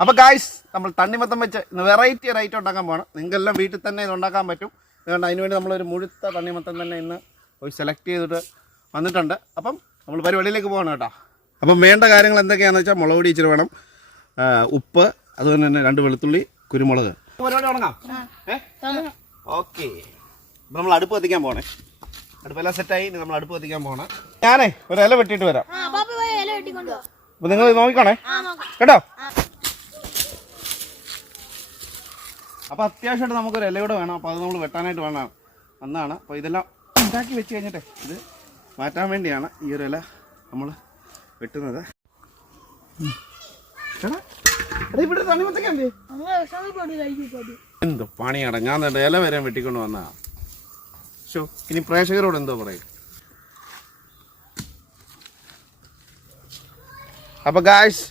അപ്പോൾ ഗായ്സ് നമ്മൾ തണ്ണിമത്തം വെച്ച് ഇന്ന് വെറൈറ്റി റൈറ്റ് ഉണ്ടാക്കാൻ പോകണം. നിങ്ങൾക്കെല്ലാം വീട്ടിൽ തന്നെ ഇത് ഉണ്ടാക്കാൻ പറ്റും. അതുകൊണ്ട് അതിനുവേണ്ടി നമ്മളൊരു മുഴുത്ത തണ്ണിമത്തം തന്നെ ഇന്ന് പോയി സെലക്ട് ചെയ്തിട്ട് വന്നിട്ടുണ്ട്. അപ്പം നമ്മൾ പരിപാടിയിലേക്ക് പോകണം കേട്ടോ. അപ്പം വേണ്ട കാര്യങ്ങൾ എന്തൊക്കെയാണെന്ന് വെച്ചാൽ മുളക് പൊടി ഇച്ചിരി വേണം, ഉപ്പ്, അതുപോലെ തന്നെ 2 വെളുത്തുള്ളി, കുരുമുളക്. പരിപാടി തുടങ്ങാം. ഓക്കെ. അപ്പം നമ്മൾ അടുപ്പ് കത്തിക്കാൻ പോകണേ. അടുപ്പെല്ലാം സെറ്റായി. നമ്മൾ അടുപ്പ് കത്തിക്കാൻ പോകണം. ഞാനേ ഒരു ഇല വെട്ടിയിട്ട് വരാം. അപ്പം നിങ്ങൾ നോക്കിക്കോണേ കേട്ടോ. അപ്പോൾ അത്യാവശ്യമായിട്ട് നമുക്കൊരു ഇല കൂടെ വേണം. അപ്പോൾ അത് നമ്മൾ വെട്ടാനായിട്ട് വേണം വന്നതാണ്. അപ്പോൾ ഇതെല്ലാം ഉണ്ടാക്കി വെച്ച് കഴിഞ്ഞിട്ടേ ഇത് മാറ്റാൻ വേണ്ടിയാണ് ഈ ഒരു ഇല നമ്മൾ വെട്ടുന്നത്. ഇവിടെ എന്തോ പണിയാടാ, ഞാൻ ഇല വരെ വെട്ടിക്കൊണ്ട് വന്നാ. ഷോ, ഇനി പ്രേക്ഷകരോട് എന്തോ പറയും. അപ്പോൾ ഗായ്സ്